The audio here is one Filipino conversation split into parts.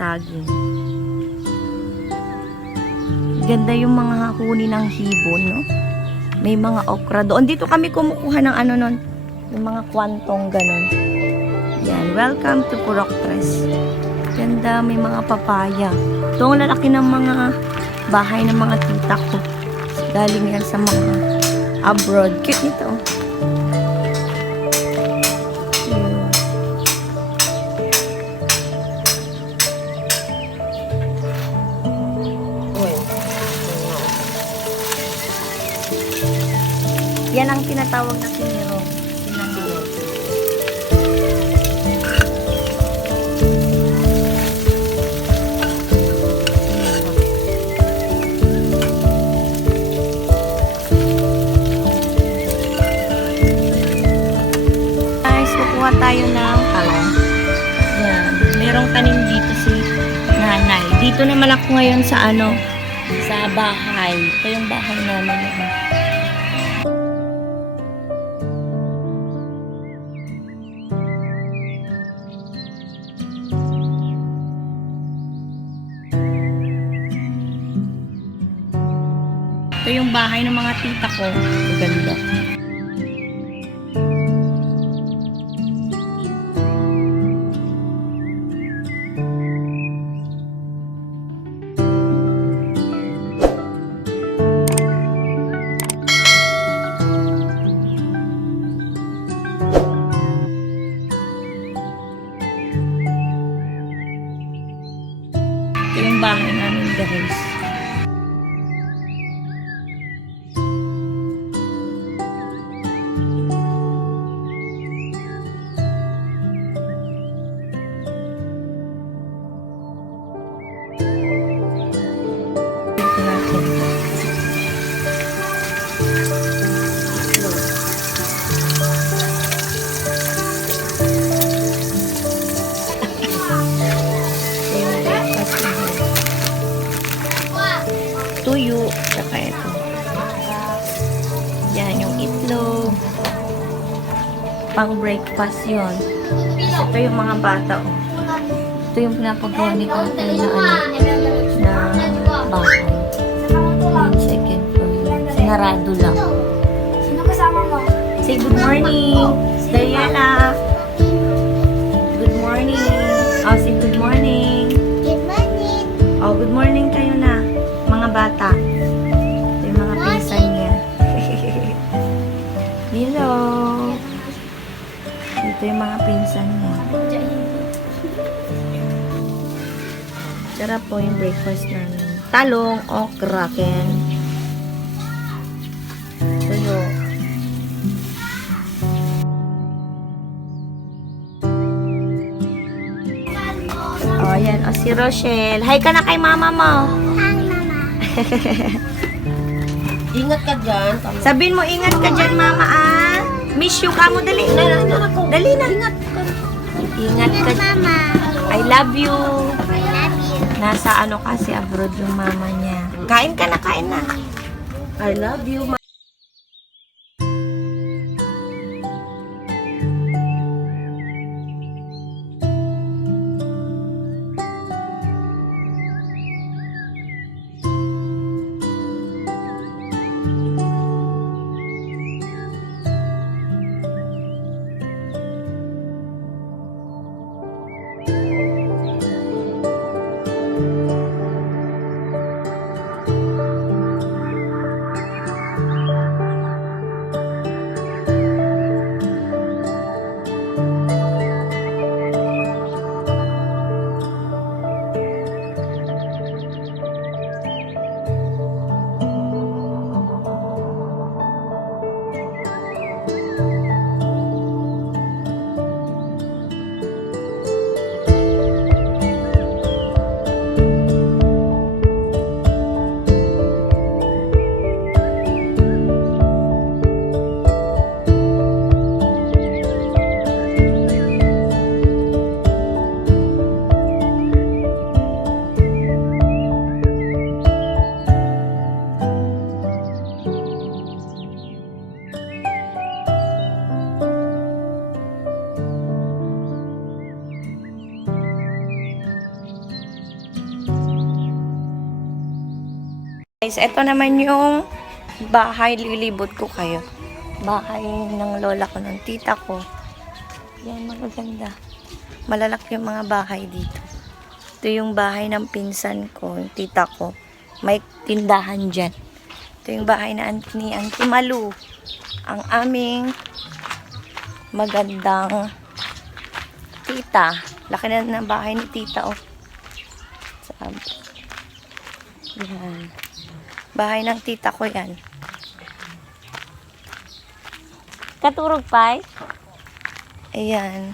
saging. Ganda yung mga huni ng hibon, no? May mga okra doon. Dito kami kumukuha ng ano nun, yung mga kwantong ganun. Yan, welcome to Purok Tres. Ganda, may mga papaya. Ito ang lalaki ng mga bahay ng mga tita ko. Galing yan sa mga abroad. Cute nito. Yan ang tinatawag na siniro. Sinangiro. Guys, kukuha tayo ng talong. Yan. Merong tanim dito si nanay. Dito naman ako ngayon sa sa bahay. Ito yung bahay namin. Ito yung bahay ng mga tita ko. Maganda. Ito yung bahay namin, guys. Tuyo, saka ito. Yan yung itlog. Pang breakfast yun. Ito yung mga bata. Oh. Ito yung pinapagawa ni tatay na bahay. Yung second floor. Sinarado lang. Sino kasama mo? Say good morning, Diana. Good morning. Oh, say good morning. Good morning. Oh, good morning kayo na, mga bata. Ito yung mga pinsan niya. Hello. Ito yung mga pinsan niya. Sarap po yung breakfast namin. Talong, okra, ken. Tuyo. Oh, yan. O, si Rochelle. Hi ka na kay mama mo. Hi, Mama. Ingat ka dyan. Sabihin mo, ingat ka dyan, mama, ah. Miss you ka mo, dali. Dali na. Ingat ka. Ingat ka. Mama. I love you. I love you. Nasa kasi abroad yung mama niya. Kain ka na, kain na. I love you. guys, ito naman yung bahay, lilibot ko kayo. Bahay ng lola ko, ng tita ko. Yan, magaganda. Malalaki yung mga bahay dito. Ito yung bahay ng pinsan ko, yung tita ko. May tindahan dyan. Ito yung bahay na ni Auntie Malu. Ang aming magandang tita. Laki na ng bahay ni tita, oh. Sabi. Yan. Bahay ng tita ko yan. Katurog pa. Ayan.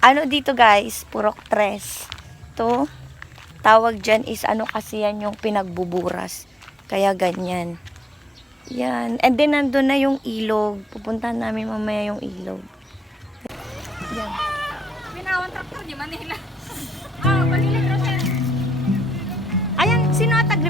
Ano dito guys? Purok tres. To tawag dyan is ano kasi yan yung pinagbuburas. Kaya ganyan. Yan. And then nandun na yung ilog. Pupuntahan namin mamaya yung ilog. Yan. Binawan traktor di Manila. Ah, Manila Crescent. Ayan, sino tag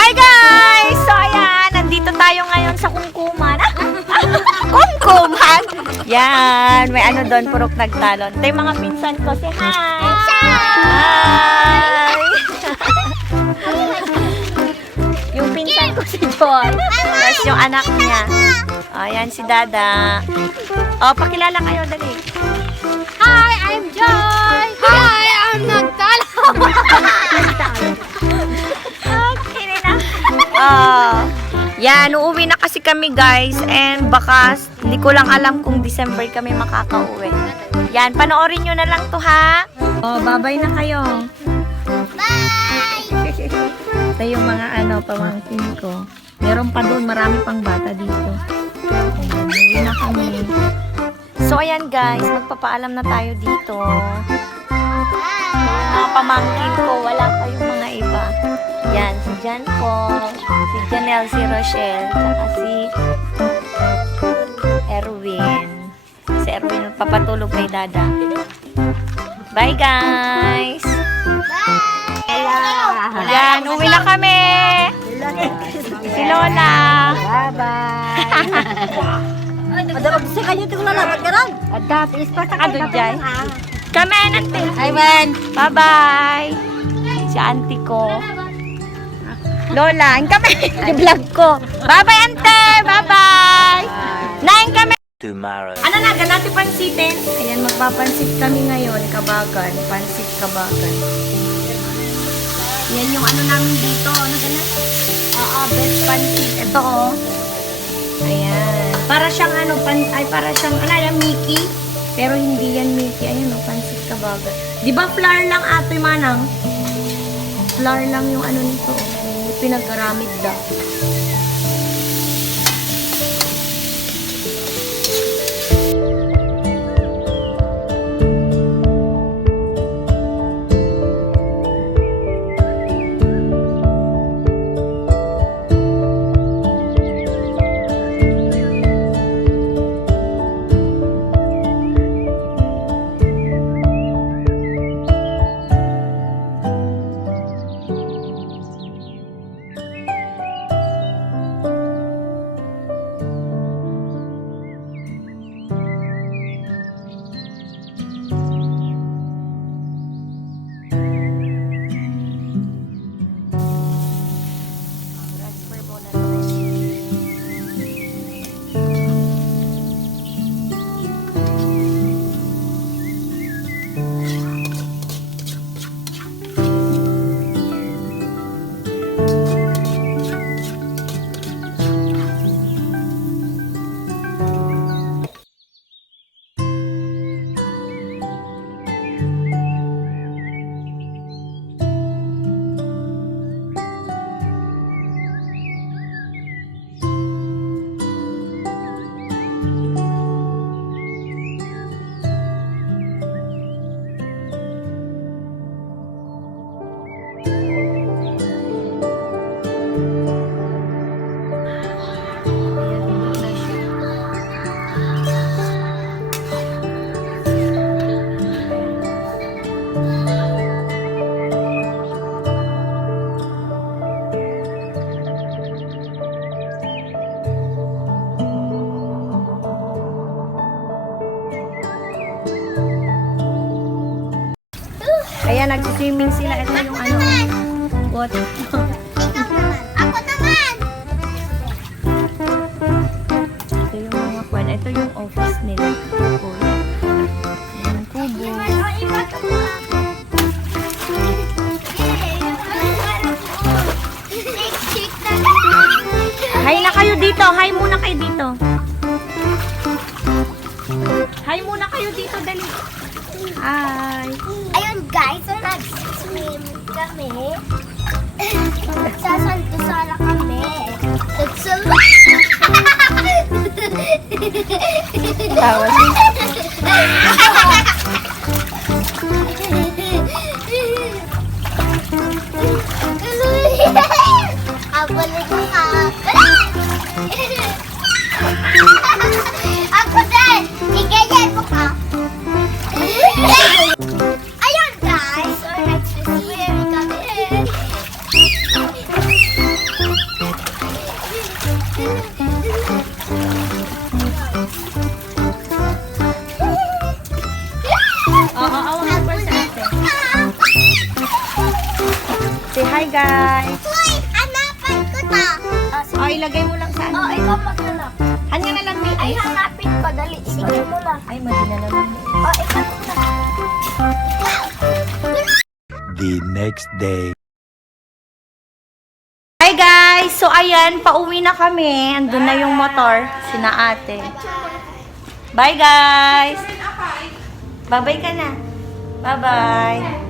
Hi guys! So ayan, nandito tayo ngayon sa Kungkuman. Kungkuman! Yan, may ano doon, purok nagtalon. Ito yung mga pinsan ko. Say hi! Hi! Yung pinsan ko si Joy. Tapos yung anak niya. Ayan, si Dada. O, pakilala kayo, dali. Hi, I'm Joy. Hi, I'm Nagtalaw. Okay na. Yan, uuwi na kasi kami guys. And baka, hindi ko lang alam kung December kami makakauwi. Yan, panoorin nyo na lang to ha. Oh, bye-bye na kayo. Bye! Ito yung mga pamangkin ko. Meron pa doon, marami pang bata dito. Ayan, uuwi na kami. So ayan guys, magpapaalam na tayo dito. Mga pamangkin ko, wala pa yung mga iba. Yan, si Jan Paul, si Janelle, si Rochelle, saka si Erwin. Si Erwin papatulog kay Dada. Bye guys! Yan, uwi na kami! Si Lola! Adarog si kayo ito na labat ka ron. Adat, ispa ka Ano dyan? Kami, auntie! Ay, man. Bye-bye! Si auntie ko. Lola, ang kami! I-vlog ko. Bye-bye, ante! Bye-bye! Nain kami! Tomorrow. Ano na, ganati pansitin? Ayan, magpapansit kami ngayon, kabagan. Pansit kabagan. Yan yung ano namin dito. Ano gana? Best pansit. Ito, oh. Ayan. Para siyang para siyang, yan, Mickey. Pero hindi yan Mickey. Ayan, oh, pansit kabagan. Di ba flour lang ate, manang? Flour lang yung ano nito, oh. Yung pinagaramid da. malungkot. Ikaw naman. Ako naman. Ito yung mga kwan. Ito yung office nila. Kuya. Yung kubo. Hi na kayo dito. Hi muna kayo dito. Hi muna kayo dito. Dali. Hi. Ayun guys, so nag-swim kami. Sa Santo Sala kami. Tawa siya. Abalik ko ka. Ako din. Igayan mo ka. Ayun guys, so nag-swim kami. Oo, number sa ate. Say hi guys. Uy, hanapan ko ta. O, ilagay mo lang sa ano. Ikaw maghanap. Hanya na lang ni Ay, hanapin ko. Dali, sige mo lang. Ay, mali na naman. Ikaw na. The next day. Hi guys! So ayan, pauwi na kami. Andun na yung motor, sina ate. Bye guys! Bye-bye ka na. Bye-bye.